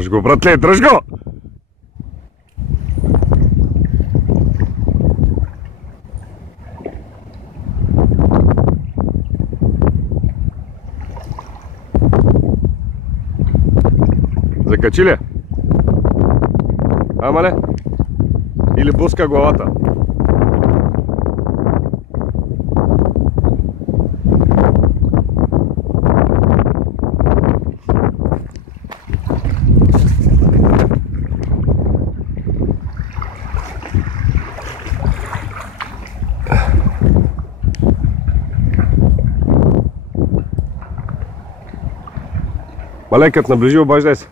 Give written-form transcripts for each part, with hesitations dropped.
Дръж го, братле, дръж го! Закачи ли? Амале? Или буска главата? Мале, като наближи, обаждай се.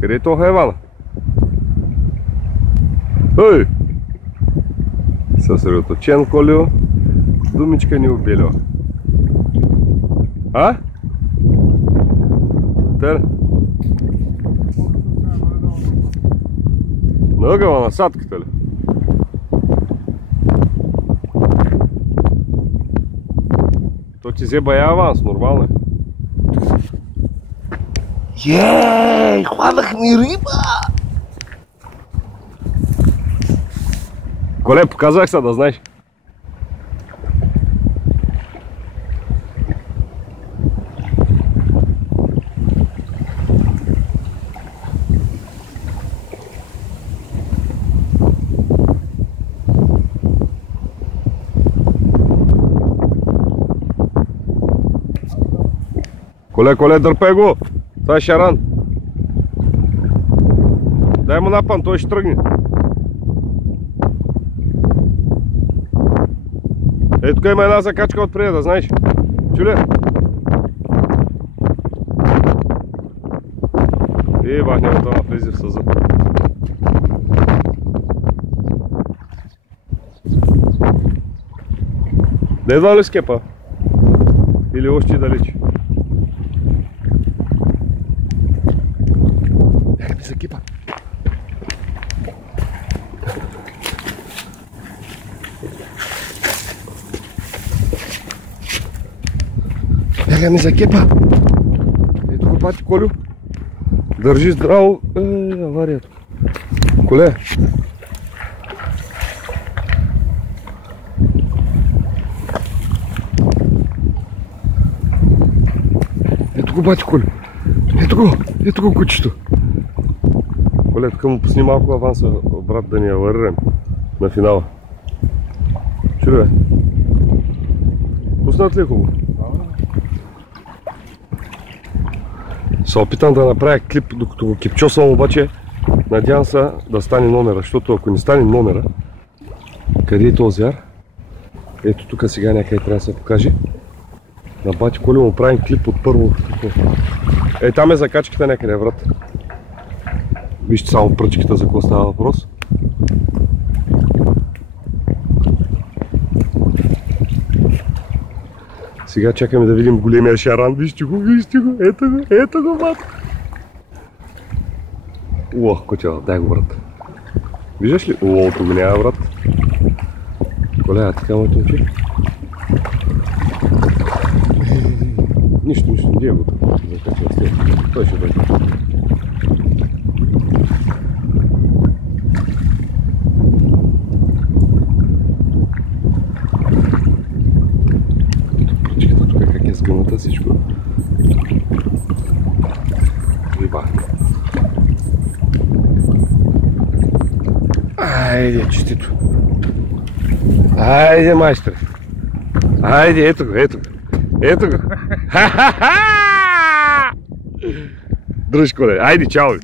Къде е този хайвана? Ей! Съсредоточен, Колио. Думичка ни обелива. А? Тер? На ъгъла на садката ли? То ти взе бая аванс, нормално е. Ей, хванах ми риба! Коле, показах се да знаеш. Коле, дърпай го! Това е шаран. Дай му напън, той ще тръгне. Ей, тук има една закачка отпреди, да знаеш. Чули? Бахнем това влезе в съза. Да едва ли скепа? Или още далеч? Закипа. Бяга ми закипа. Ето го, бати, Колю. Държи здраво. Аварията. Коле. Ето го, бати, Колю. Ето го кучето. Коле, тук му пусни малко аванса, брат, да ни аварирам на финала. Чули, бе? Пуснат ли хубаво? Се опитам да направя клип, докато го кипчосвам, обаче надявам се да стане номера, защото ако не стане номера, къде е този звяр? Ето тук сега някъде трябва да се покаже. На бати Коли му правим клип от първо. Е, там е закачката някъде, брат. Вижте само пръчката, за какво става въпрос. Сега чакаме да видим големия шаран. Вижте го. Ето го, брат. Уах, котела, дай го, брат. Виждаш ли? Уолото го няма, брат. Коля, така моето очи. Нищо, не дия го. Той ще дойде. Пръчката тук как е сгъната всичко. Риба. Айде, честито. Айде, майстре. Айде, ето го. Дръж, Коле. Айде, чао.